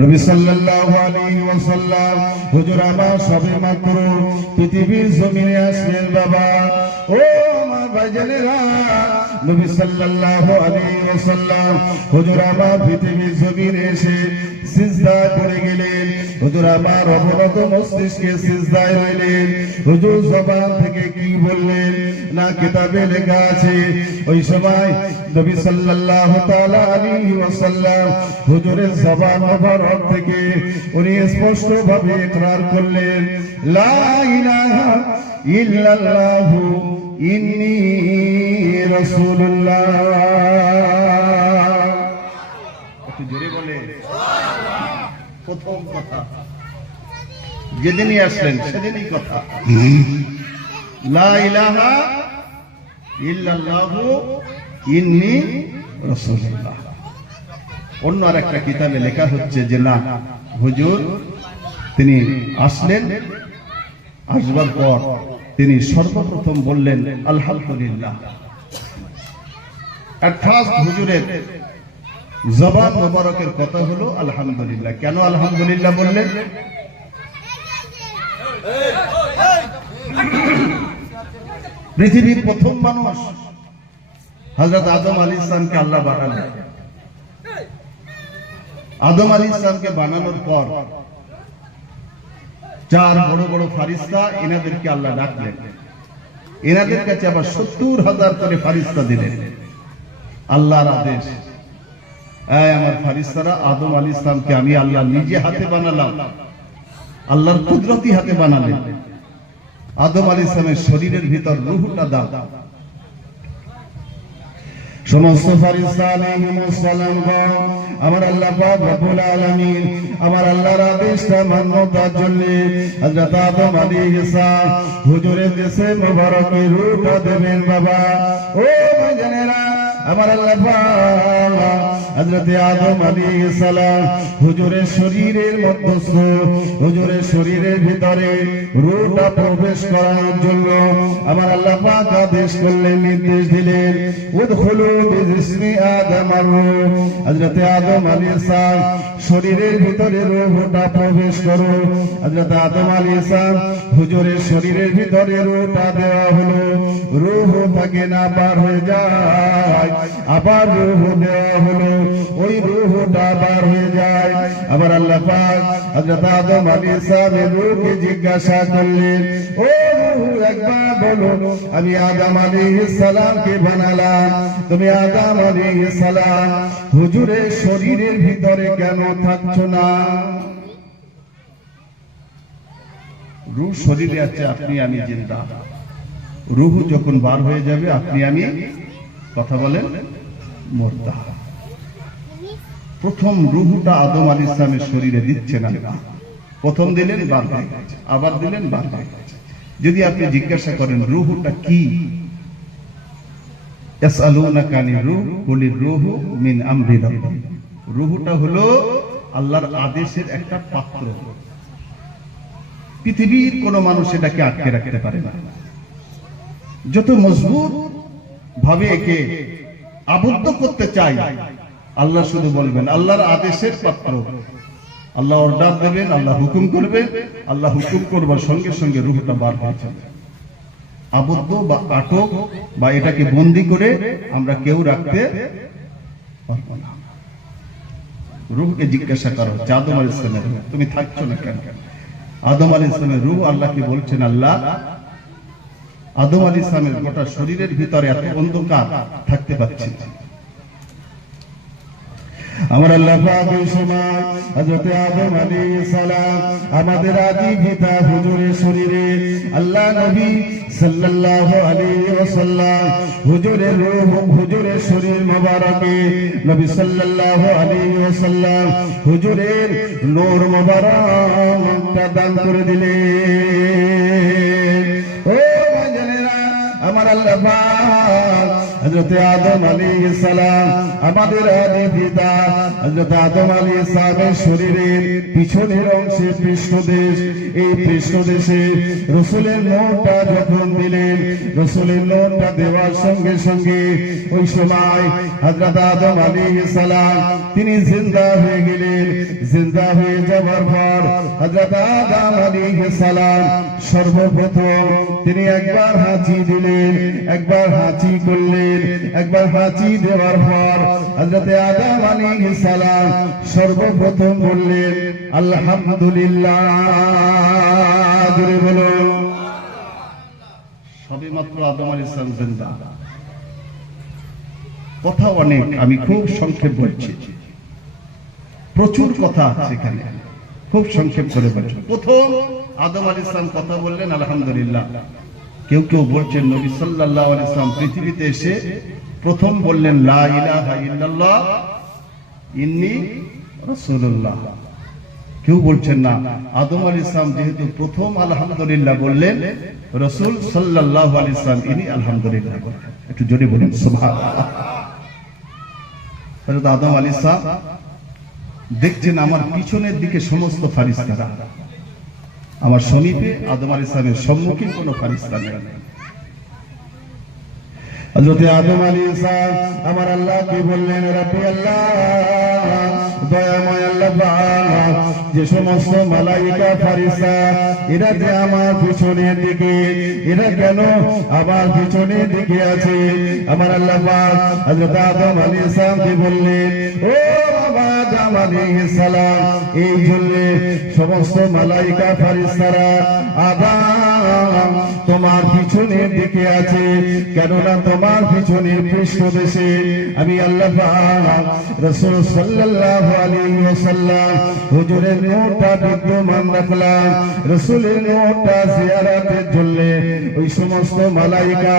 নবী সাল্লাল্লাহু আলাইহি ওয়াসাল্লাম হুজুর আমার সবে মাত্র পৃথিবীর জমিনে আসলেন বাবা। ও আমার ভাইজানেরা, নবী সাল্লাল্লাহু আলাইহি ওয়াসাল্লাম হুজুর আমার পৃথিবীর জমিনে এসে সিজদায় পড়ে গেলেন। হুজুর আমার অবনত মস্তিষ্কে সিজদায় রইলেন। হুজুর জবান থেকে কি বললেন না কিতাবে লেখা আছে। ওই সময় নবী সাল্লাল্লাহু তাআলা আলাইহি ওয়াসাল্লাম হুজুরের জবান মোবারক থেকে উনি স্পষ্ট ভাবে ইকরার করলেন, লা ইলাহা ইল্লাল্লাহু ইন্নী রাসূলুল্লাহ। একটু জোরে বলে। প্রথম কথা যেদিনই আসলেন সেদিনই কথা, লা ইলাহা ইল্লাল্লাহু ইন্নী রাসূলুল্লাহ। অন্য আর একটা কিতাবে লেখা হচ্ছে যে না, হুজুর তিনি আসলেন, আসবার পর তিনি সর্বপ্রথম বললেন আলহামদুলিল্লাহ। এট ফার্স্ট হুজুরের জবান মোবারকের কথা হলো আলহামদুলিল্লাহ। কেন আলহামদুলিল্লাহ বললেন? পৃথিবীর প্রথম মানুষ হযরত আদম আলাইহিস সালামকে আল্লাহ বানালেন। আদম আলাইহিস সালামকে বানানোর পর চার বড় বড় ফারিস্তা এনাদেরকে আল্লাহ ডাকলেন। এনাদের কাছে আবার 70,000 করে ফারিস্তা দিলেন। আল্লাহর আদেশ, আমার ফারিস্তারা, আদম আলাইহিস সালামকে আমি আল্লাহ নিজে হাতে বানালাম, আল্লাহর কুদরতি হাতে বানালেন। আদম আলাইহিস সালামের শরীরের ভিতর রূহটা দাও। সমস্ত ফারিস্তা আলাইহিমুস সালাম আমার আল্লাহ পাক রব্বুল আলামিন আমার আল্লাহর আদেশটা মান্যতার জন্য হযরত আদম আলাইহিস সালাম হুজুরের দেশে মোবারকে রূহটা দেবেন বাবা। ও ভাইজানেরা, আমার আল্লাহ পাক হযরত আদম আলাইহিস সালাম হুজুরের শরীরের মধ্যস্থ, হুজুরের শরীরের ভিতরে রূহটা প্রবেশ করার জন্য আমার আল্লাহ পাক আদেশ করলেন, নির্দেশ দিলেন, উদখুলু বিজিসমি আদম আর-রূহ। হযরত আদম আলাইহিস সালাম শরীরের ভিতরে রূহটা প্রবেশ করো। হযরত আদম আলাইহিস সালাম হুজুরের শরীরের ভিতরে রূহটা দেওয়া হলো। রূহ থাকে না, বার হয়ে যায়, আবার রূহ দেওয়া হলো, ওই রূহটা বার হয়ে যায়। আবার আল্লাহ পাক হযরত আদম আলাইহিস সালামের রূহকে জিজ্ঞাসা করলেন, ও রূহ একবার বলো, আমি আদম আলাইহিস সালামকে বানালাম, তুমি আদম আলাইহিস সালাম হুজুরের শরীরের ভিতরে কেন থাকছো না? রূহ শরীরে আছে, আপনি আমি জিন্দা। রূহ যখন বার হয়ে যাবে আপনি আমি, কথা বলেন, মুর্দা। প্রথম রূহটা আদম আলাইহিস সালামের শরীরে দিচ্ছেন না। প্রথম দিলেন, বার হয়ে গেছে, আবার দিলেন, বার হয়ে গেছে। যদি আপনি জিজ্ঞাসা করেন রূহটা কি, ইয়াসআলুনাকা আনির রূহ কুলির রূহু মিন আমরি রাব্বি। রূহটা হলো আল্লাহর আদেশের একটা পাত্র। পৃথিবীর কোন মানুষ এটাকে আটকে রাখতে পারে না। যত মজবুত ভাবে একে আবদ্ধ করতে চাই, আল্লাহ শুধু বলবেন আল্লাহর আদেশের পাত্র। আল্লাহ অর্ডার দেবেন, আল্লাহ হুকুম করবেন, আল্লাহ হুকুম করবার সঙ্গে সঙ্গে রূহটা বার হয়ে যাবে। আবদ্ধ বা আটক বা এটাকে বন্দী করে আমরা কেউ রাখতে পারবো না। রূহকে জিজ্ঞাসা করো, আদম আলাইহিস সালামের রূহ, তুমি থাকছো না কেন? আদম আলাইহিস সালামের রূহ আল্লাহকে বলছেন, আল্লাহ আদম আলাইহিস সালামের গোটা শরীরের ভিতরে এত অন্ধকার, থাকতে পারছি না। আমার আল্লাহ পাক ওই সময় হযরত আদম আলাইহিস সালাম আমাদের আদি পিতা হুজুরের শরীরে আল্লাহ নবী সাল্লাল্লাহু আলাইহি ওয়াসাল্লাম হুজুরের রূহ, হুজুরের শরীর মোবারকে নবী সাল্লাল্লাহু আলাইহি ওয়াসাল্লাম হুজুরের নূর মোবারক দান করে দিলেন। ও ভাইজানেরা, আমার আল্লাহ পাক হযরত আদম আলাইহিস সালাম আমাদের আদি পিতা হযরত আদম আলাইহিস সালামের শরীরের পিছনের অংশে পৃষ্ঠদেশ, এই পৃষ্ঠদেশে রাসূলের নূরটা যখন দিলেন, রাসূলের নূরটা দেওয়ার সঙ্গে সঙ্গে ওই সময় হযরত আদম আলাইহিস সালাম তিনি জিন্দা হয়ে গেলেন। জিন্দা হয়ে যাওয়ার পর হযরত আদম আলাইহিস সালাম সর্বপ্রথম তিনি একবার হাঁচি দিলেন, একবার হাঁচি করলেন। একবার হাঁচি দেওয়ার পর হযরত আদম আলাইহিস সালাম সর্বপ্রথম বললেন আলহামদুলিল্লাহ। জোরে বলুন। সবেমাত্র আদম আলাইহিস সালাম জিন্দা। কথা অনেক, আমি খুব সংক্ষেপ বলছি, প্রচুর কথা আছে এখানে, খুব সংক্ষেপ করে বলছি। প্রথম আদম আলাইহিস সালাম কথা বললেন আলহামদুলিল্লাহ। কেউ কেউ বলছেন নবী সাল্লাল্লাহু আলাইহি ওয়াসাল্লাম পৃথিবীতে এসে প্রথম বললেন লা ইলাহা ইল্লাল্লাহ ইন্নী রাসূলুল্লাহ। কেউ বলছেন না, আদম আলাইহিস সালাম যেহেতু প্রথম আলহামদুলিল্লাহ বললেন, রাসূল সাল্লাল্লাহু আলাইহি ওয়াসাল্লাম ইনি আলহামদুলিল্লাহ বললেন। একটু জোরে বলুন সুবহানাল্লাহ। হযরত আদম আলাইহিস সালাম দেখছেন আমার পিছনের দিকে সমস্ত ফেরেশতারা, আমার সমীপে আদম আলাইহিস সালামের সম্মুখে কোনো ফেরেশতা নেই। হযরত আদম আলাইহিস সালাম আমার আল্লাহকে বললেন রব্বি আল্লাহ, দয়াময় আল্লাহ পাক, যে সমস্ত মালায়েকা ফেরেশতা এরা যে আমার পিছনের দিকে, এরা কেন আমার পিছনের দিকে আছে? আমার আল্লাহ পাক হযরত আদম আলাইহিস সালামকে বললেন ও বাবা আদম আলাইহিস সালাম, এই জন্য সমস্ত মালায়েকা ফেরেশতারা আদম তোমার পিছনের দিকে আছে, কেননা তোমার পিছনের পৃষ্ঠদেশে আমি আল্লাহ পাক রাসূল সাল্লাল্লাহু আলাইহি ওয়াসাল্লাম হুজুরের নূরটা বিদ্যমান রাখলাম। রাসূলের নূরটা জিয়ারতের জন্য ওই সমস্ত মালায়েকা,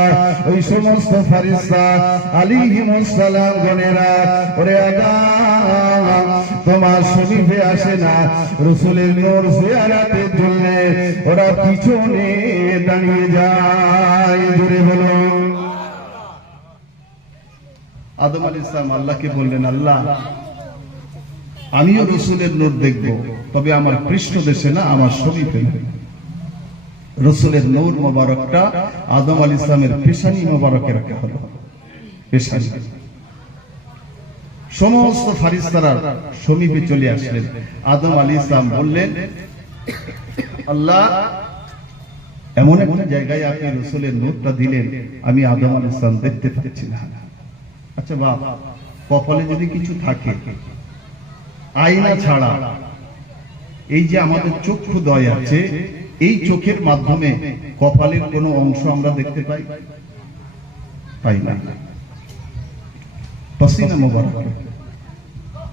ওই সমস্ত ফেরেশতা আলাইহিমুস সালাম গণেরা ওরে আদম তোমার সমীপে আসে না, রাসূলের নূর জিয়ারতের জন্য ওরা পিছনে দাঁড়িয়ে যায়। জোরে বলুন। আদম আলাইহিস সালাম আল্লাহকে বললেন আল্লাহ, আমিও রাসূলের নূর দেখব, তবে আমার পৃষ্ঠদেশে না, আমার সমীপে। রাসূলের নূর মোবারকটা আদম আলাইহিস সালামের পেশানি মোবারকে রাখা হলো। পেশানি। সমস্ত ফেরেশতারা সমীপে চলে আসলেন। আদম আলাইহিস সালাম বললেন আল্লাহ, এমন একটা জায়গায় আপনি রাসূলের নূরটা দিলেন, আমি আদম আলাইহিস সালাম দেখতে পাচ্ছি না। আচ্ছা বাপ, কপালে যদি কিছু থাকে, আয়না ছাড়া এই যে আমাদের চক্ষুদ্বয় আছে, এই চোখের মাধ্যমে কপালের কোনো অংশ আমরা দেখতে পাই? পাই না। পসিনা মোবারকে,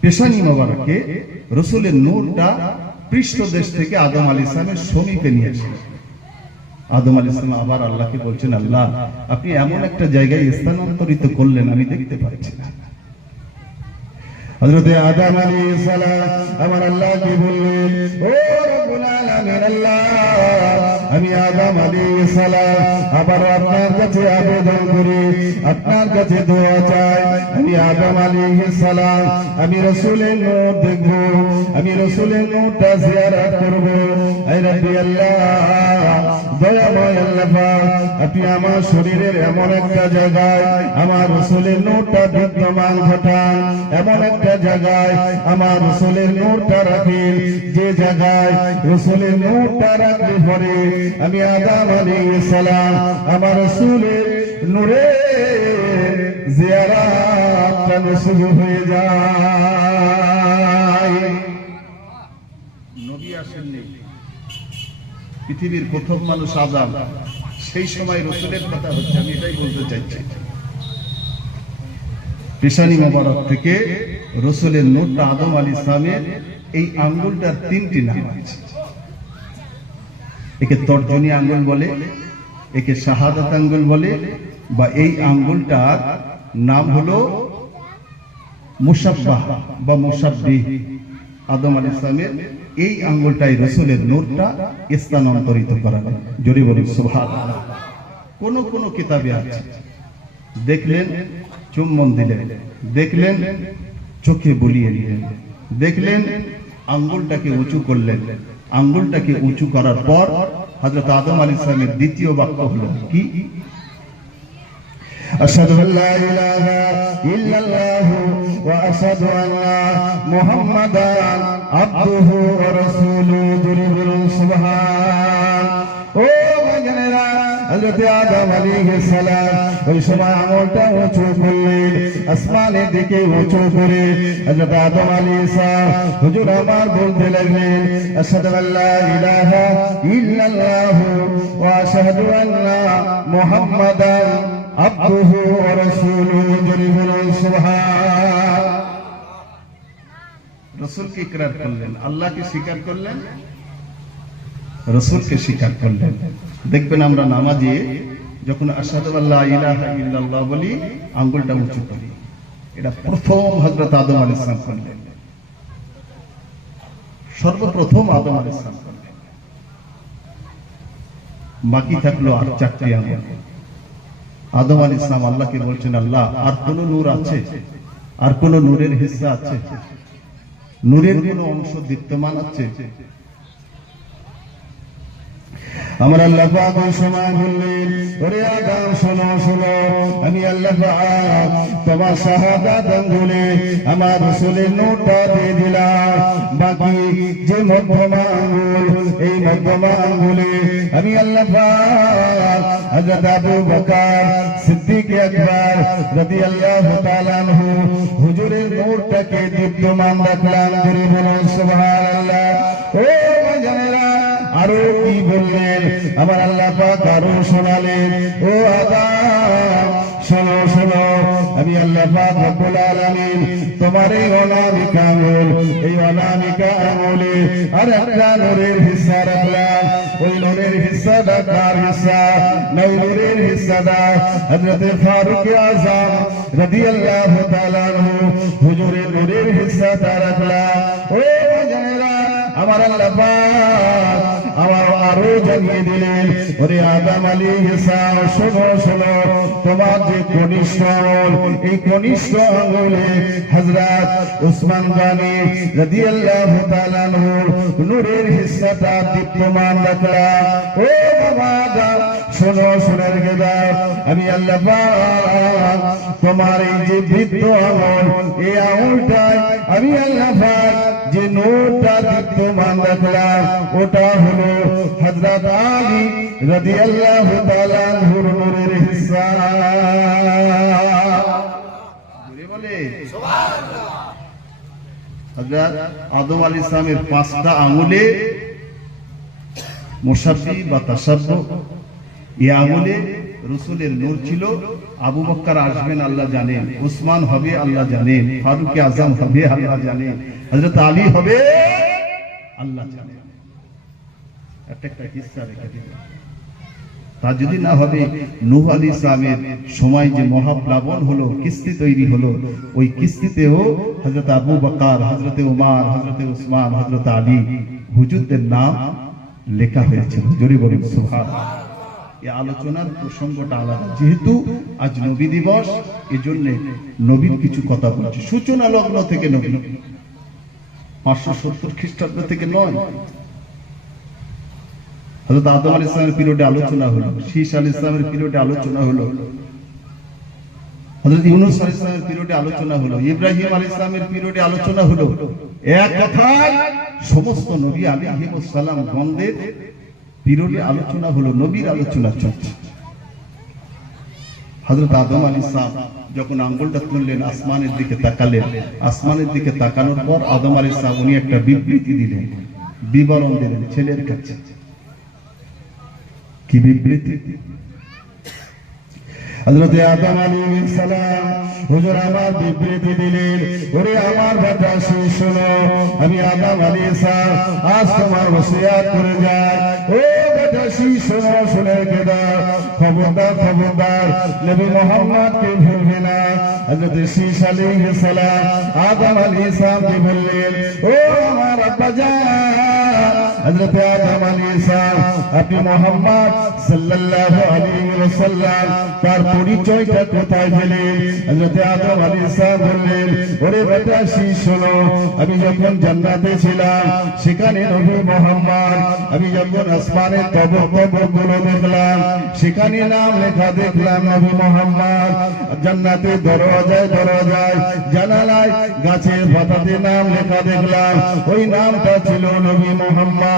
পেশানি মোবারকে রাসূলের নূরটা পৃষ্ঠদেশ থেকে আদম আলাইহিস সালামের সমীপে নিয়ে এসেছেন। আদম আলাইহিস সালাম আবার আল্লাহকে বলছেন আল্লাহ, আপনি এমন একটা জায়গায় স্থানান্তরিত করলেন, আমি দেখতে পাচ্ছি না। হযরত আদম আলাইহিস সালাম আমার আল্লাহকে বললেন ও রব্বুল আলামিন আল্লাহ, আমি আদম আলাইহিস সালাম আবার আপনার কাছে আবেদন করি, আপনার কাছে দোয়া চাই, আমি আদম আলাইহিস সালাম আমি রাসূলের নূর দেখব, আমি রাসূলের নূরটা জিয়ারত করব। হে রব্বি আল্লাহ, দয়াময় আল্লাহ পাক, আপনি আমার শরীরের এমন একটা জায়গায় আমার রাসূলের নূরটা বিদ্যমান ঘটান, এমন একটা জায়গায় আমার রাসূলের নূরটা রাখেন, যে জায়গায় রাসূলের নূরটা রাখলে পরে আমি আদম আলাইহিস সালাম আমার রাসূলের নূরে জিয়ারতটা নসিব হয়ে যায়। নবী আসেননি, পৃথিবীর প্রথম মানুষ আদম, সেই সময় রাসূলের কথা হচ্ছে, আমি এটাই বলতে চাইছি। পেশানি মোবারক থেকে রাসূলের নূরটা আদম আলাইহিস সালামের এই আঙ্গুলটার তিনটি নাম আছে। একে তর্জনী আঙ্গুল বলে, একে শাহাদাত আঙ্গুল বলে, বা এই আঙ্গুলটার নাম হলো মুসাব্বাহ বা মুসাব্বিহ। আদম আলাইহিস সালামের এই আঙ্গুলটাই রাসূলের নূরটা স্থানান্তরিত করা হয়। জোরে বলি সুবহানাল্লাহ। কোন কোন কিতাবে আছে দেখলেন চুম্বন দিলেন, দেখলেন চোখে বুলিয়ে দিলেন, দেখলেন আঙ্গুলটাকে উঁচু করলেন। আঙ্গুলটাকে উঁচু করার পর হযরত আদম আলাইহিস সালামের দ্বিতীয় বাক্য হলো কি? আশহাদু আল্লা ইলাহা ইল্লাল্লাহু ওয়া আশহাদু আন্না মুহাম্মাদান আবদুহু ওয়া রাসূলুহু। জোরে বলুন সুবহান। ও ভাইজানেরা, হযরত আদম আলাইহিস সালাম ওই সময় আঙ্গুলটা উঁচু করলেন, আসমানের দিকে উঁচু করে হযরত আদম আলাইহিস সালাম হুজুর আমার বলতে লাগলেন, আশহাদু আল্লা ইলাহা ইল্লাল্লাহু ওয়া আশহাদু আন্না মুহাম্মাদান আবদুহু ওয়া রাসূলুহু। জোরে বলুন সুবহান। রাসূলকে ইকরার করলেন, আল্লাহকে স্বীকার করলেন, রাসূলকে স্বীকার করলেন। দেখবেন আমরা নামাজে যখন আশহাদু আল্লা ইলাহা ইল্লাল্লাহ বলি আঙ্গুলটা উঁচু করি, এটা প্রথম হযরত আদম আলাইহিস সালাম করলেন, সর্বপ্রথম আদম আলাইহিস সালাম করলেন। বাকি থাকলো আর চারটি আঙ্গুল। আদম আলাইহিস সালাম আল্লাহকে বলছেন, আল্লাহ আর কোন নূর আছে? আর কোন নূরের হিস্সা আছে? নূরের কোন অংশ দীপ্তমান আছে? আমার আল্লাহ পাক ওই সময় বললেন, ওরে আদম শোনো শোনো, আমি আল্লাহ পাক তোমার শাহাদাত আঙ্গুলে আমার রাসূলের নূরটা দিয়ে দিলাম। বাকি যে মধ্যমা আঙ্গুল, এই মধ্যমা আঙ্গুলে আমি আল্লাহ পাক হযরত আবু বকর সিদ্দিক আকবর রাদিয়াল্লাহু তাআলা আনহু হুজুরের নূরটাকে দীপ্তমান রাখলাম। জোরে বলুন সুবহানাল্লাহ। ও ভাইজানেরা, আরো কি বললেন আমার আল্লাহ পাক? আরো শোনালেন, ও আদম শোনো শোনো, আমি আল্লাহ পাক রব্বুল আলামিন তোমার এই অনামিকা আঙ্গুল, এই অনামিকা আঙ্গুলে আর একটা নূরের হিস্সা রাখলাম। ওই নূরের হিস্সাটা কার হিস্সা? নই নূরের হিস্সাটা হযরত ফারুক আযম রাদিয়াল্লাহু তাআলা আনহু হুজুরের নূরের হিস্সাটা রাখলাম। ও ভাইজানেরা, আমার আল্লাহ পাক আমার আরো জানিয়ে দিলেন, ওরে আদম আলাইহিস সালাম শোনো শোনো, তোমার যে কনিষ্ঠ আঙ্গুল, এই কনিষ্ঠ আঙ্গুলে হযরত উসমান গনি রাদিয়াল্লাহু তাআলা আনহু নূরের হিস্সাটা দীপ্তমান রাখলাম। ও বাবা আদম শোনো, শুনে রেখে দাও, আমি আল্লাহ পাক তোমার এই যে বৃদ্ধ আঙ্গুল, এই আঙ্গুলটায় আমি আল্লাহ পাক যে নূরটা দীপ্তমান রাখলাম, ওটা হলো হযরত আলী রাদিয়াল্লাহু তাআলা আনহুর নূরের হিস্সা। বলে সুবহানাল্লাহ। হযরত আদম আলাইহিস সালামের 5টা আঙ্গুলে মুশাব্বি বা তাশাব্বুহ, এই আঙ্গুলে রাসূলের নূর ছিল। আবু বকর আসবেন আল্লাহ জানেন, উসমান হবে আল্লাহ জানেন, ফারুক আযম হবে আল্লাহ জানেন, হযরত আলী হবে আল্লাহ জানেন। একটা হিস্সা রেখে দিল। তা যদি না হবে, নূহ আলাইহিস সালামের সময় যে মহাপ্লাবন হলো, কিস্তি তৈরি হলো, ওই কিস্তিতেও হযরত আবু বকর, হযরত উমর, হযরত উসমান, হযরত আলী হুজুরদের নাম লেখা হয়েছিল। জোরে বলুন সুবহানাল্লাহ। এই আলোচনার প্রসঙ্গটা আলাদা, যেহেতু আজ নবী দিবস, এজন্য নবীর কিছু কথা বলছি। সূচনা লগ্ন থেকে নবী, 570 খ্রিস্টাব্দ থেকে নয়। হযরত আদম আলাইহিস সালামের পিরিয়ডে আলোচনা হলো, শীশ আলাইহিস সালামের পিরিয়ডে আলোচনা হলো, হযরত ইউনূস আলাইহিস সালামের পিরিয়ডে আলোচনা হলো, ইব্রাহিম আলাইহিস সালামের পিরিয়ডে আলোচনা হলো। এক কথায় সমস্ত নবী আলাইহিস সালাম গণদের পিরিয়ডে আলোচনা হলো, নবীর আলোচনা চলছে। হযরত আদম আলাইহিস সালাম যখন আঙ্গুলটা তুললেন, আসমানের দিকে তাকালেন, আসমানের দিকে তাকানোর পর আদম আলাইহিস সালাম উনি একটা বিবৃতি দিলেন, বিবরণ দিলেন ছেলের কাছে। কি বিবৃতি? হযরত আদম আলাইহিস সালাম হুজুর আমার বিবৃতি দিলেন, ওরে আমার বাবা শোনো, আমি আদম আলাইহিস সালাম আজ তোমার ওসিয়ত করে যাই। ও বেটা শোনো, শুনে রেখে দাও, খবরদার খবরদার নবী মুহাম্মদকে ভুলবে না। হযরত শীশ আলাইহিস সালাম আদম আলাইহিস সালামকে বললেন, ও আমার আব্বা জান, হযরত আদম আলাইহিস সালাম আপনি মুহাম্মদ সাল্লাল্লাহু আলাইহি ওয়াসাল্লাম তার পরিচয়টা কোথায় পেলেন? হযরত আদম আলাইহিস সালাম বললেন, ওরে বেটা শোনো, আমি যখন জান্নাতে ছিলাম সেখানে নবী মুহাম্মদ, আমি যখন আসমানে তবকগুলো দেখলাম সেখানে নাম লেখা দেখলাম নবী মুহাম্মদ। জান্নাতে দরজায় দরজায় জানালায় গাছের পাতাতে নাম লেখা দেখলাম, ওই নামটা ছিল নবী মুহাম্মদ।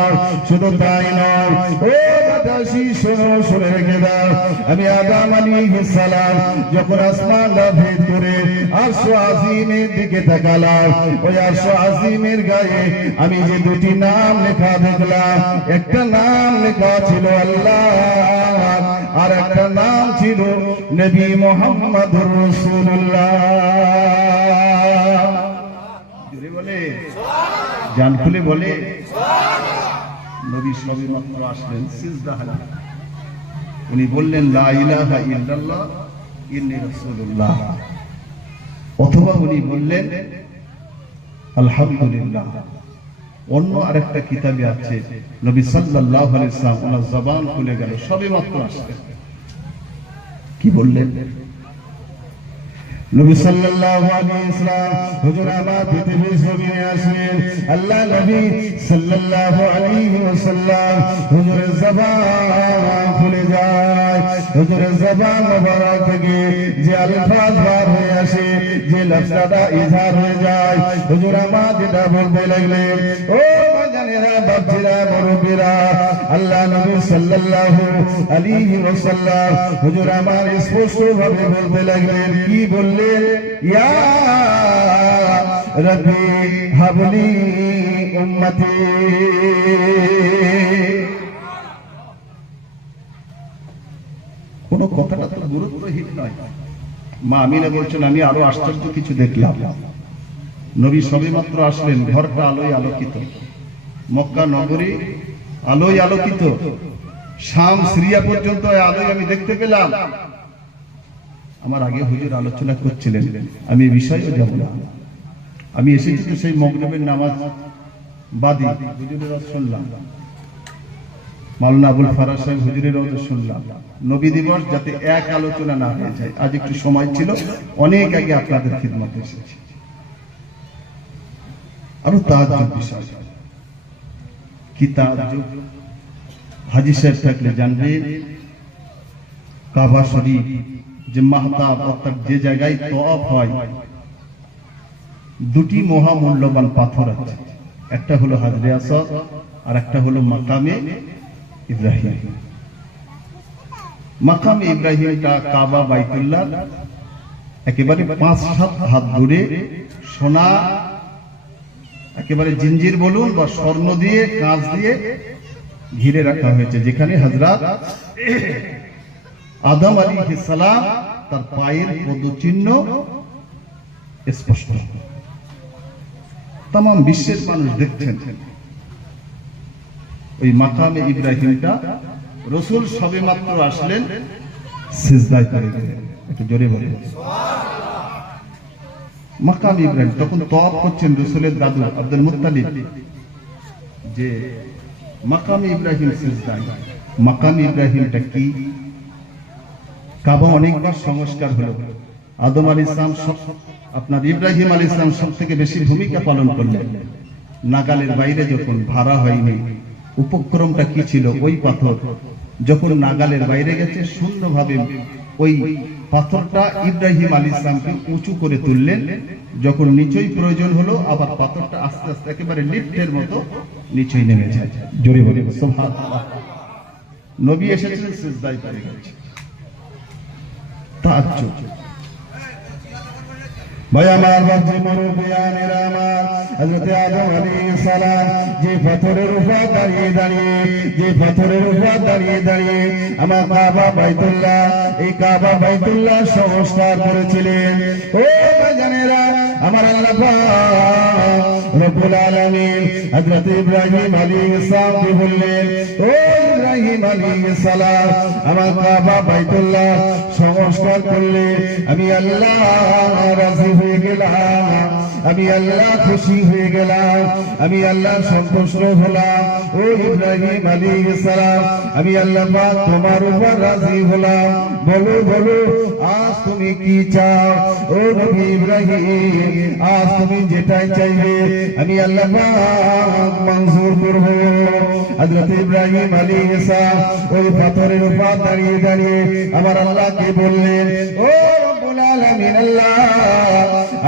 শুধু তাই নয়, ও বাতাসি শোনো, শুনে রেখে দাও, আমি আদম আলাইহিস সালাম যখন আসমানটা ভেদ করে আরশ আজিমের দিকে তাকালাম, ওই আরশ আজিমের গায়ে আমি যে দুটি নাম লেখা দেখলাম, একটা নাম লেখা ছিল আল্লাহ আর একটা নাম ছিল নবী মুহাম্মদুর রাসূলুল্লাহ। জোরে বলে, জান খুলে বলে নবী সবেমাত্র আসলেন সিজদাহানে, উনি বললেন লা ইলাহা ইল্লাল্লাহ ইন্নী রাসূলুল্লাহ, অথবা উনি বললেন আলহামদুলিল্লাহ। অন্য আরেকটা কিতাবে আছে নবী সাল্লাল্লাহু আলাইহি ওয়াসাল্লাম ওনার জবান খুলে গেল, সবেমাত্র আসলেন, কি বললেন? নবী সাল্লাল্লাহু আলাইহি ওয়াসাল্লাম হুজুর আমার পৃথিবীর জমিনে আসলেন, আল্লাহ নবী সাল্লাল্লাহু আলাইহি ওয়াসাল্লাম হুজুরের জবান খুলে যায়, হুজুরের জবান মোবারক থেকে যে আলফাজ বার হয়ে আসে, যে লফজটা ইজহার হয়ে যায়, হুজুর আমার যেটা বলতে লাগলেন, ও জানেরা বাপজিরা মুরব্বিরা, আল্লাহ নবী সাল্লাল্লাহু আলাইহি ওয়াসাল্লাম হুজুর আমার স্পষ্ট ভাবে বলতে লাগলেন, কি বললেন? ইয়া রাব্বি হাবলি উম্মতি। কোন কথাটা তো গুরুত্বহীন নয়। মা আমিনা বলছেন, আমি আরো আশ্চর্য কিছু দেখলাম। নবী সবেমাত্র আসলেন, ঘরটা আলোয় আলোকিত, মক্কা নগরী আলোয় আলোকিত, শাম সিরিয়া পর্যন্ত আলোয় আমি দেখতে পেলাম। আমার আগে হুজুর আলোচনা করছিলেন, আমি বিষয়ও যাব না, আমি এসেছি তো সেই মাগরিবের নামাজ বাদী হুজুরের ওয়াজ শুনলাম, মাওলানা আবুল ফারাজ সাহেব হুজুরের ওয়াজ শুনলাম। নবী দিবস যাতে এক আলোচনা না হয়ে যায়, আজ একটু সময় ছিল, অনেক আগে আপনাদের খিদমতে এসেছি। আরো তাজ্জুব বিষয়, কি তাজ্জুব, হাজী সাহেব থাকলে জানবেন, কাবা শরীফ যে মাহতাব অর্থাৎ যে জায়গায় তওয়াফ হয়, দুটি মহামূল্যবান পাথর আছে, একটা হলো হাজরে আসওয়াদ আর একটা হলো মাকামে ইব্রাহিম। মাকামে ইব্রাহিমটা কাবা বাইতুল্লাহ একেবারে ৫-৭ হাত দূরে, সোনা একেবারে জিঞ্জির বলুন বা স্বর্ণ দিয়ে কাঁচ দিয়ে ঘিরে রাখা হয়েছে, যেখানে হযরত আদম আলাইহিস সালাম তার পায়ের পদচিহ্ন স্পষ্ট, তাম বিশ্বের মানুষ দেখছেন। ওই মাকামে ইব্রাহিমটা রাসূল সবেমাত্র আসলেন, সিজদায় পড়ে গেলেন, একটু জোরে বলেন সুবহানাল্লাহ। মাকাম ইব্রাহিম তখন তওয়াফ করছেন রাসূলের দাদু আব্দুল মুত্তালিব, যে মাকামে ইব্রাহিম সিজদায়। মাকামে ইব্রাহিমটা কি? কাবা অনেকবার সংস্কার হলো, আদম আলাইহিস সালাম আপনার ইব্রাহিম আলাইহিস সালাম সব থেকে বেশি ভূমিকা পালন করলেন। নাগালের বাইরে যখন ভাড়া হয়নি, উপক্রমটা কি ছিল? ওই পাথর যখন নাগালের বাইরে গেছে, সুন্দরভাবে ওই পাথরটা ইব্রাহিম আলাইহিস সালামকে উঁচু করে তুললেন। যখন নিচেই প্রয়োজন হলো, আবার পাথরটা আস্তে আস্তে একেবারে লিফটের মতো নিচেই নেমে যায়। জোরে বলে সুবহানাল্লাহ। নবী এসেছিলেন, সিজদায় পড়ে গেছে। তাজ্জুব ভাই আমার, বাপজি মুরব্বিয়ানেরা আমার, হযরত আদম আলাইহিস সালাম যে পাথরের উপর দাঁড়িয়ে দাঁড়িয়ে, যে পাথরের উপর দাঁড়িয়ে দাঁড়িয়ে আমার কাবা বাইতুল্লাহ, এই কাবা বাইতুল্লাহ সংস্কার করেছিলেন। ও ভাইজানেরা আমার, আল্লাহ পাক রব্বুল আলামিন হযরত ইব্রাহিম আলাইহিস সালামকে বললেন, ও ইব্রাহিম আলাইহিস সালাম আমার কাবা বাইতুল্লাহ সংস্কার করলে আমি আল্লাহ রাজি হয়ে গেলাম। আমি আল্লাহ খুশি হয়ে গেলাম, আমি আল্লাহ সন্তুষ্ট হলাম। ও ইব্রাহিম আলাইহিস সালাম, আমি আল্লাহ পাক তোমার উপর রাজি হলাম। বলো বলো আজ তুমি কি চাও? ও নবী ইব্রাহিম, আজ তুমি যেটাই চাইবে আমি আল্লাহ পাক মঞ্জুর করব। হযরত ইব্রাহিম আলাইহিস সালাম ওই পাথরের উপর দাঁড়িয়ে দাঁড়িয়ে আমার আল্লাহকে বললেন, ও রব্বুল আলামিন আল্লাহ,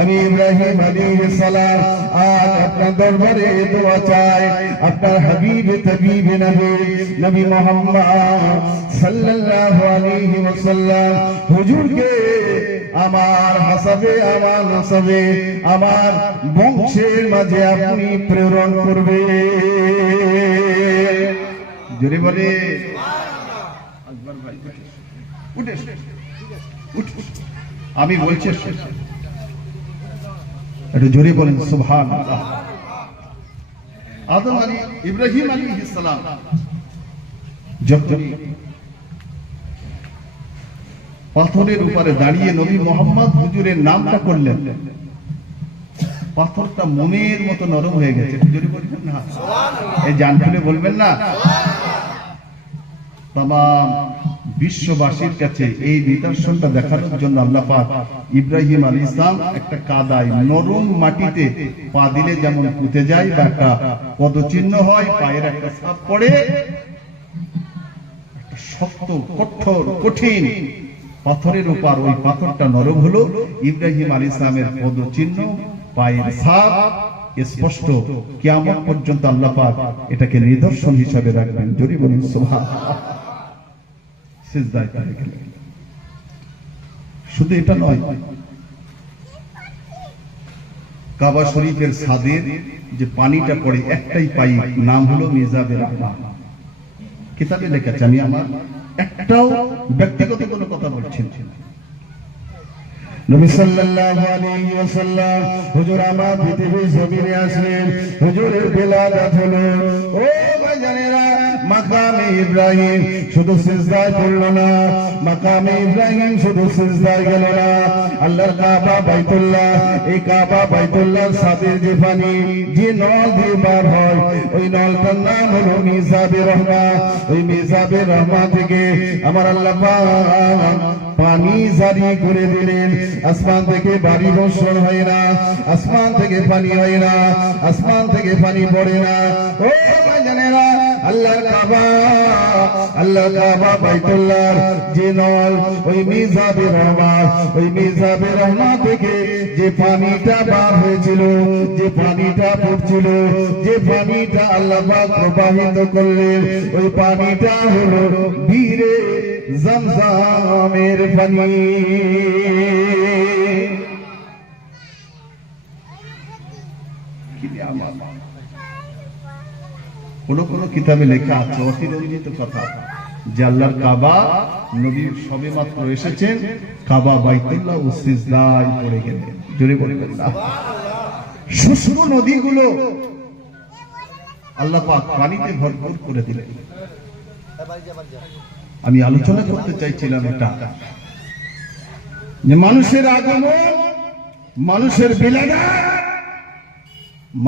আমি ইব্রাহিম আলাইহিস সালাম আজ আপনার দরবারে দোয়া চাই। আপনার হাবিব তাবিব নবী মুহাম্মদ সাল্লাল্লাহু আলাইহি ওয়াসাল্লাম হুজুরকে আমার হাসাবে, আমার নাসাবে, আমার বংশের মাঝে আপনি প্রেরণ করবে। জোরে বলে আকবার ভাই, উঠে আমি বলছি একটু জোরে বলেন সুবহানাল্লাহ। আদম আলী ইব্রাহিম আলাইহিস সালাম যখন পাথরের উপরে দাঁড়িয়ে নবী মুহাম্মদ হুজুরের নামটা করলেন, পাথরটা মনের মতো নরম হয়ে গেছে। জোরে বলবেন না সুবহানাল্লাহ, এই জান খুলে বলবেন না। तमाम বিশ্ববাসীর কাছে এই নিদর্শনটা দেখানোর জন্য আল্লাহ পাক ইব্রাহিম আলাইহিস সালাম একটা কাদায় নরম মাটিতে পা দিলে যেমন পুঁতে যায় বা একটা পদচিহ্ন হয়, পায়ের একটা ছাপ পড়ে, শক্ত কঠোর কঠিন পাথরের উপর ওই পাথরটা নরম হলো। ইব্রাহিম আলাইহিস সালামের পদচিহ্ন, পায়ের ছাপ স্পষ্ট। কিয়ামত পর্যন্ত আল্লাহ পাক এটাকে নিদর্শন হিসাবে রাখবেন। জোরে বলুন সুবহানাল্লাহ। সিজদায় পড়ে গেলেন। শুধু এটা নয়, কাবা শরীফের ছাদের যে পানিটা পড়ে একটাই পাইপ, নাম হলো মিজাবে রহমান। কিতাবে লেখা আছে, আমি আমার একটাও ব্যক্তিগত কোনো কথা বলছি না। নবী সাল্লাল্লাহু আলাইহি ওয়াসাল্লাম হুজুর আমার পৃথিবীর জমিনে আসলেন, হুজুরের বেলাদাত হলো। ও ভাইজানেরা, মাকামে ইব্রাহিম শুধু সিজদায় পড়ল না, মাকামে ইব্রাহিম শুধু সিজদায় গেল না, আল্লাহর কাবা বাইতুল্লাহ, এই কাবা বাইতুল্লাহর ছাদের যে পানি, যে নল দিয়ে বার হয়, ওই নলটার নাম হলো মিজাবে রহমান। ওই মিজাবে রহমান থেকে আমার আল্লাহ পাক পানি জারি করে দিলেন। আসমান থেকে বাড়ি বর্ষণ হয় না, আসমান থেকে পানি হয় না, আসমান থেকে পানি পড়ে না। ও ভাইজানেরা, আল্লাহর কাবা, আল্লাহর কাবা বাইতুল্লাহর যে নল, ওই মিজাবে রহমান, ওই মিজাবে রহমান থেকে যে পানিটা বার হয়েছিল, যে পানিটা পড়ছিল, যে পানিটা আল্লাহ পাক প্রবাহিত করলেন, ওই পানিটা হলো বীরে জমজমের পানি। কোন কিতাবে লেখা আছে, অতিরঞ্জিত কথা, যে আল্লাহর কাবা নবী সবে মাত্র এসেছেন, কাবা বাইতুল্লাহ ও সিজদায় পড়ে গেলেন। জোরে বলবেন না। শুষ্ক নদীগুলো আল্লাহ পাক পানিতে ভরপুর করে দিলেন। আমি আলোচনা করতে চাইছিলাম এটা, যে মানুষের আগমন, মানুষের বিলাদাত,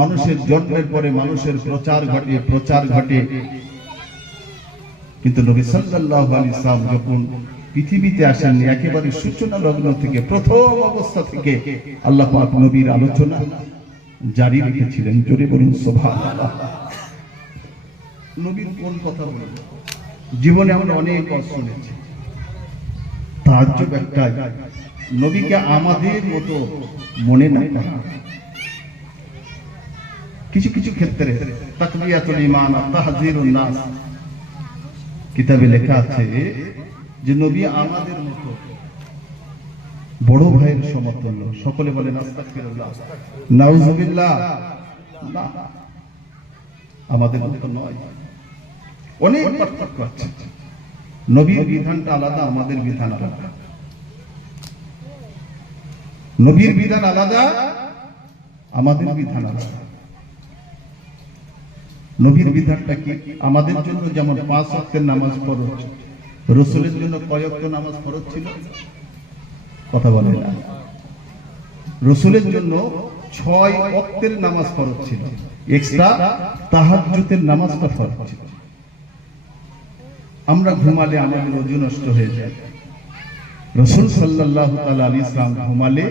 মানুষের জন্মের পরে মানুষের প্রচার ঘটে, কিন্তু নবী সাল্লাল্লাহু আলাইহি সাল্লাম যখন পৃথিবীতে আসেন, একেবারে সূচনা লগ্ন থেকে, প্রথম অবস্থা থেকে আল্লাহ পাক নবীর আলোচনা জারি রেখেছিলেন। জোরে বলুন সুবহানাল্লাহ। নবীর কোন কথা বলবো, জীবনে আমরা অনেক কথা শুনেছি, তাজ্জুব একটাই, নবীকে আমাদের মতো মনে না করা। কিছু কিছু ক্ষেত্রে তাকবিয়াতুল ঈমান, তাহযীরুন নাস, কিতাবে লেখা আছে যে নবী আমাদের মতো বড় ভাইয়ের সমতুল্য। সকলে বলেন আস্তাগফিরুল্লাহ, নাউযুবিল্লাহ। না, আমাদের মতো নয়, অনেক পার্থক্য আছে। নবীর বিধানটা আলাদা, আমাদের বিধান আলাদা। নবীর বিধান আলাদা, আমাদের বিধান আলাদা। নবীর বিধানটা কি? আমাদের জন্য যেমন 5 ওয়াক্তের নামাজ ফরজ, রাসূলের জন্য কয় ওয়াক্ত নামাজ ফরজ ছিল? কথা বলে না। রাসূলের জন্য 6 ওয়াক্তের নামাজ ফরজ ছিল, এক্সট্রা তাহাজ্জুদের নামাজটা ফরজ ছিল। আমরা ঘুমালে আমাদের ওযু নষ্ট হয়ে যায়, রাসূল সাল্লাল্লাহু তাআলা আলাইহি সাল্লাম ঘুমালে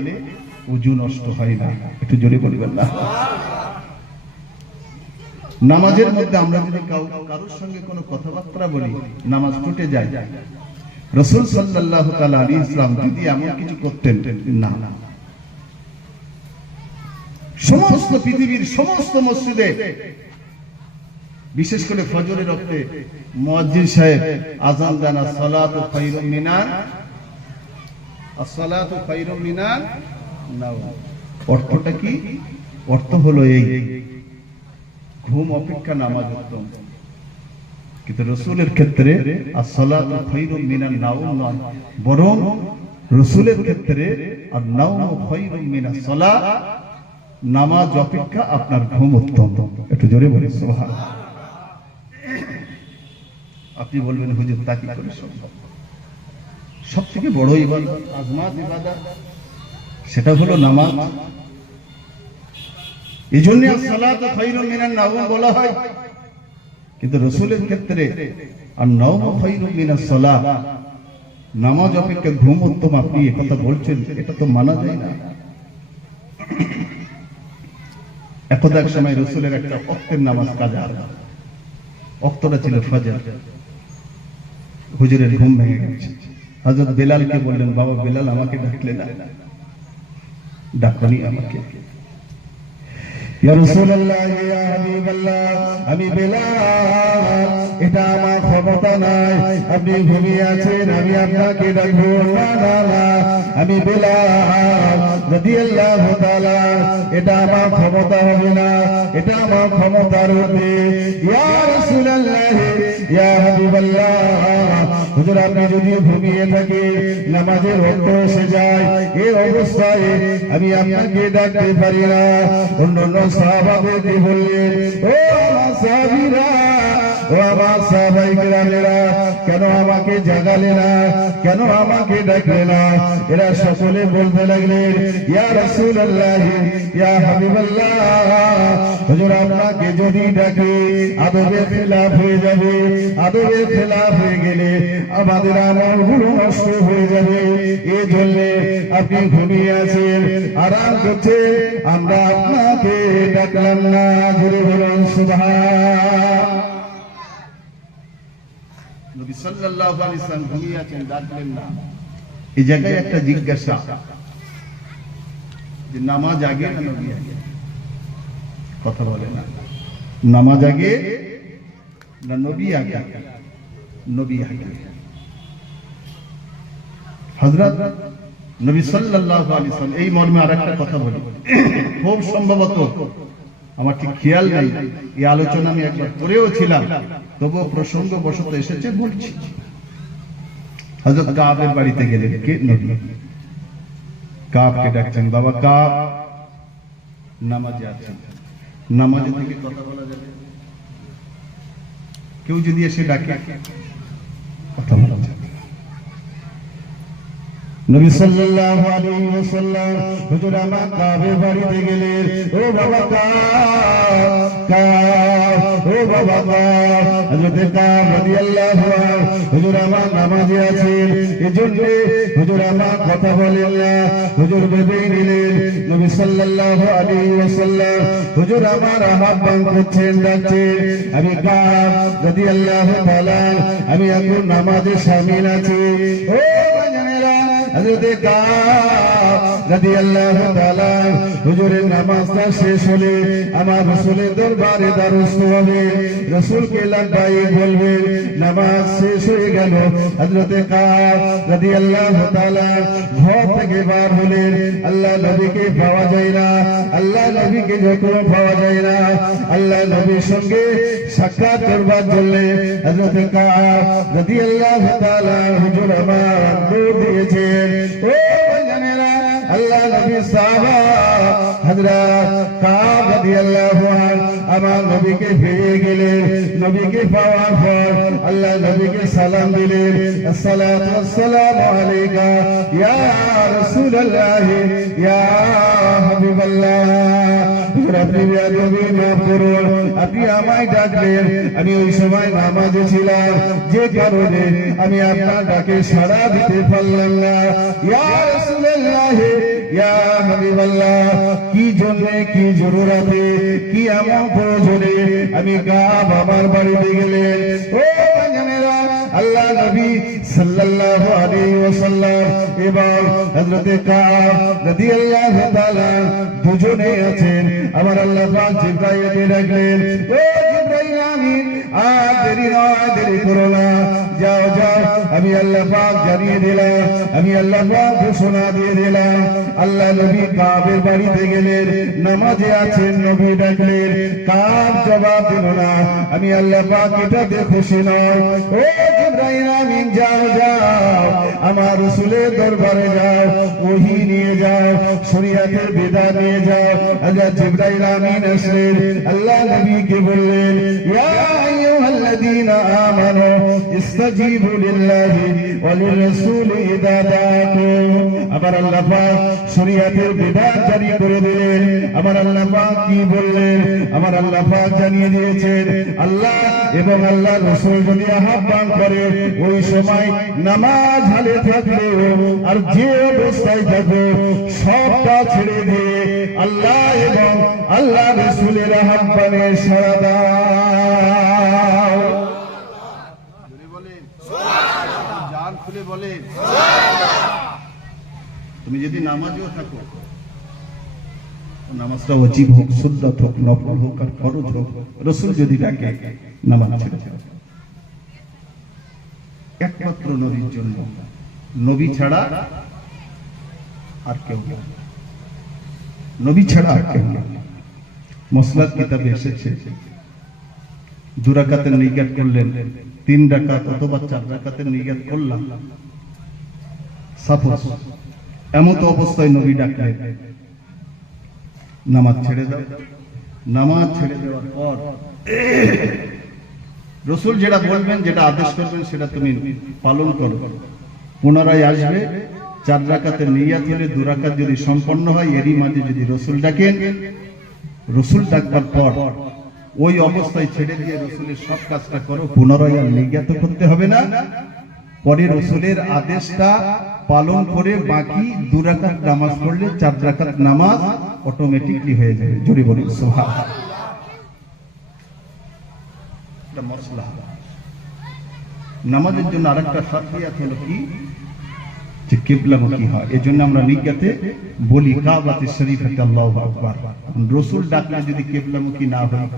ওযু নষ্ট হয় না। একটু জোরে বলবেন না। নামাজের মধ্যে আমরা যদি কারোর সঙ্গে কোনো কথাবার্তা বলি নামাজ টুটে যায়। রাসূল সাল্লাল্লাহু তাআলা আলাইহি সাল্লাম যদি এমন কিছু করতেন না, সমস্ত পৃথিবীর সমস্ত মসজিদে, বিশেষ করে ফজরের ওয়াক্তে মুয়াজ্জিন সাহেব আযান দেন, সালাতু খায়রুম মিনান, আসসালাতু খায়রুম মিনান নাওম। অর্থটা কি? অর্থ হলো এই, ঘুম অপেক্ষা নামাজ উত্তম। কিন্তু রাসূলের ক্ষেত্রে আসসালাতু খায়রুম মিনান নাওম নয়, বরং রাসূলের ক্ষেত্রে আর নাওম খায়রুম মিনাস সালাত, নামাজ অপেক্ষা আপনার ঘুম উত্তম। একটু জোরে বলি সুবহানাল্লাহ। আপনি বলবেন হুজুর তা কি করে সম্ভব? সবথেকে বড় ইবাদত, আজমাত ইবাদত, সেটা হলো নামাজ। এজন্য সালাতু খায়রুম মিনান নাওম বলা হয়। কিন্তু রাসূলের ক্ষেত্রে আর নাওম খায়রুম মিনাস সালাত, নামাজ অপেক্ষা ঘুম উত্তম। আপনি এই কথা বলছেন, এটা তো মানা যায় না। একদা এক সময় রাসূলের একটা ওয়াক্তের নামাজ কাজা, ওয়াক্তটা ছিল ফজর। হুজুরের ঘুম ভেঙে গেছে। হযরত বেলালকে বললেন, বাবা বেলাল আমাকে ডাকলে না? ডাকনি আমাকে। ইয়া রাসূলুল্লাহ, ইয়া হাবিবাল্লাহ, আমি বেলাল, এটা আমার ক্ষমতা নাই, আপনি ঘুমিয়ে আছেন, আমি আপনাকে ডাকবো না। না না, আমি বেলাল রাদিয়াল্লাহু তাআলা, এটা আমার ক্ষমতা হবে না, এটা আমার ক্ষমতার ঊর্ধ্বে। ইয়া রাসূলুল্লাহ, ইয়া হাবিবাল্লাহ, হুজুর আপনি যদি ঘুমিয়ে থাকে, নামাজের ওয়াক্ত এসে যায়, এই অবস্থায় আমি আপনাকে ডাকতে পারি না। অন্যান্য সাহাবাদেরকে বললেন, ও আমার সাহাবীরা, ও আমার সাহাবায়ে কেরামেরা, কেন আমাকে জাগালে না, কেন আমাকে ডাকলে না? এরা সকলে বলতে লাগলেন, ইয়া রাসূলুল্লাহ, ইয়া হাবিবাল্লাহ, হুজুর আপনাকে যদি ডাকে আদবে খেলাফ হয়ে যাবে, আদবে খেলাফ হয়ে গেলে আমাদের আমলগুলো নষ্ট হয়ে যাবে। এই জন্য আপনি ঘুমিয়ে আছেন, আরাম করছেন, আমরা আপনাকে ডাকলাম না। জোরে বলুন সুবহান। নবী সাল্লাল্লাহু আলাইহি ওয়াসাল্লাম ঘুমিয়ে আছেন, ডাকলেন না। এই জায়গায় একটা জিজ্ঞাসা, যে নামাজ আগে না নবী আগে? কথা বলে না। নামাজ আগে না নবী আগে? নবী আগে। হযরত নবী সাল্লাল্লাহু আলাইহি ওয়াসাল্লাম এই মর্মে আরেকটা কথা বলি, খুব সম্ভবত আমার ঠিক খেয়াল নেই, এই আলোচনা আমি একবার করেও ছিলাম, তবুও প্রসঙ্গ বশত এসেছে বলছি। হযরত কাবের বাড়িতে গেলেন, কে? নবী। কাবকে ডাকছেন, বাবা কাব, নামাজে আছেন। নামাজে থেকে কথা বলা যাবে? কেউ যদি এসে ডাকে কথা বলা যাবে? নবী সাল্লাল্লাহু আলাইহি ওয়াসাল্লাম হুজুর আমার কাবের বাড়িতে গেলেন। ও বাবা কাব, ও বাবা কাব, হযরত কাব রাদিয়াল্লাহু আনহু হুজুর আমার নামাজে আছেন, এজন্য হুজুর আমার কথা বলেন না। হুজুর বেঁধে নিলেন। নবী সাল্লাল্লাহু আলাইহি ওয়াসাল্লাম হুজুর আমার আহ্বান করছেন, ডাকছেন, আমি কাব রাদিয়াল্লাহু তাআলা, আমি এখন নামাজে শামিল আছি। ও ভাইজানেরা, হযরত কাব রাদিয়াল্লাহু তাআলা হুজুরের নামাজটা শেষ হলে আমার রাসূলের দরবারে দ্বারস্থ হবে, রাসূলকে লাব্বাইক বলবেন। নামাজ শেষ হয়ে গেল। হযরত কাব রাদিয়াল্লাহু তাআলা ঘর থেকে বার হলেন। আল্লাহ নবীকে পাওয়া যায় না, আল্লাহ নবীকে যখন পাওয়া যায় না, আল্লাহ নবীর সঙ্গে সাক্ষাৎ করবার জন্য হযরত কাব রাদিয়াল্লাহু তাআলা হুজুর আমার দৌড় দিয়েছেন। ও ভাইজানেরা, আল্লাহ নবী সাহাবা হযরত কাব রাদিয়াল্লাহু আনহু আমার নবীকে পেয়ে গেলেন, নবীকে পাওয়ার পর আল্লাহ নবীকে সালাম দিলেন, আসসালাতু ওয়াসসালামু আলাইকা ইয়া রাসূলুল্লাহ ইয়া হাবিবাল্লাহ। আপনি বেয়াদবি মাফ করুন, আপনি আমায় ডাকলেন, আমি ওই সময় নামাজে ছিলাম, যে কারণে আমি আপনার ডাকে সাড়া দিতে পারলাম না। ইয়া রাসূলুল্লাহ ইয়া হাবিবাল্লাহ, কি জন্য, কি জরুরতে, কি এমন প্রয়োজনে আমি কাব আমার বাড়িতে গেলেন? ও জানেরা, আল্লাহ নবী সাল্লাল্লাহু আলাইহি ওয়াসাল্লাম এবং হযরত কাব রাদিয়াল্লাহু তাআলা দুজনে আছেন। আমার আল্লাহ পাক জিবরাইলকে ডাকলেন, ও জিবরাইল আমিন, আর দেরি নয়, দেরি করো না, যাও যাও। আমি আল্লাহ পাক জানিয়ে দিলাম, আমি আল্লাহ পাক ঘোষণা দিয়ে দিলাম। আল্লাহ নবী কাবের বাড়িতে গেলেন, নামাজে আছেন, নবী ডাকলেন, কাব জবাব দিল না। আমি আল্লাহ পাক এটাতে খুশি নয়। ও জিবরাইল আমিন, যাও যাও, আমার রাসূলের দরবারে যাও, ওহী নিয়ে যাও, শরীয়তের বিধান নিয়ে যাও। হযরত জিবরাইল আমিন আসলেন, আল্লাহ নবীকে বললেন, ইয়া আইয়ুহাল্লাযীনা আমানু ইসতাজিবু লিল্লাহি ওয়া লির-রাসূলি ইযা দাআকুম। আবার আল্লাহ পাক শরীয়তের বিধান জারি করে দিলেন। আমার আল্লাহ পাক কি বললেন? আমার আল্লাহ পাক জানিয়ে দিয়েছেন, আল্লাহ এবং আল্লাহ রাসূল যদি আহ্বান করে, ওই সময় নামাজ হালে থাকবে আর যে অবস্থায় থাকবে, সবটা ছেড়ে দিয়ে আল্লাহ এবং আল্লাহ রাসূলের আহ্বানে সাড়া দাও। জান খুলে বলেন, তুমি যদি নামাজেও থাকো, নামাজটা ওয়াজিব হোক, সুন্নাত হোক, নফল হোক আর ফরজ হোক, রাসূল যদি ডাকে নামাজ ছেড়ে দাও। একমাত্র নবীর জন্য, নবী ছাড়া আর কেউ না, নবী ছাড়া আর কেউ না। মুসনাদ কিতাবে এসেছে, 2 রাকাতের নিয়ত করলেন, 3 রাকাত অথবা 4 রাকাতের নিয়ত করলাম, সাপোজ এমন তো অবস্থায় নবী ডাকলেন, নামাজ ছেড়ে দাও। নামাজ ছেড়ে দেওয়ার পর রাসূল যেটা বলবেন, যেটা আদেশ করবেন, সেটা তুমি পালন করো। পুনরায় আসবে, 4 রাকাতের নিয়ত হলে 2 রাকাত যদি সম্পন্ন হয়, এরই মাঝে যদি রাসূল ডাকেন, রাসূল ডাকবার পর ওই অবস্থায় ছেড়ে দিয়ে রাসূলের সব কাজটা করো। পুনরায় আর নিয়ত করতে হবে না। পরে রাসূলের আদেশটা পালন করে বাকি 2 রাকাত নামাজ পড়লে 4 রাকাত নামাজ অটোমেটিকলি হয়ে যাবে। জোরে বলি সুবহানাল্লাহ। এটা মসলা। নামাজের জন্য আরেকটা শর্ত হলো কি, যে কিবলামুখী হয়। এজন্য আমরা নিয়তে বলি কাবাতে শরীফাতে আল্লাহু আকবার। রাসূল ডাকলে যদি কিবলামুখী না হয়,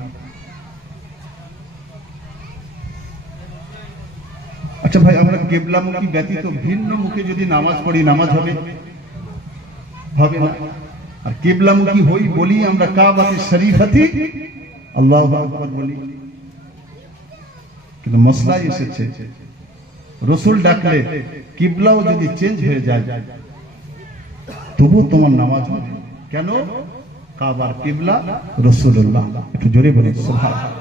আচ্ছা ভাই, আমরা কিবলামুখী ব্যতীত ভিন্ন মুখে যদি নামাজ পড়ি, নামাজ হবে? হবে না। আর কিবলামুখী হই বলি আমরা কাবাতে শরীফাতে আল্লাহু আকবার বলি। কিন্তু মসলা এসেছে, রাসূল ডাকলে কিবলাও যদি চেঞ্জ হয়ে যায়, তবু তোমার নামাজ হবে। কেন? কাবার কিবলা রাসূলুল্লাহ। একটু জোরে বলি সুবহানাল্লাহ।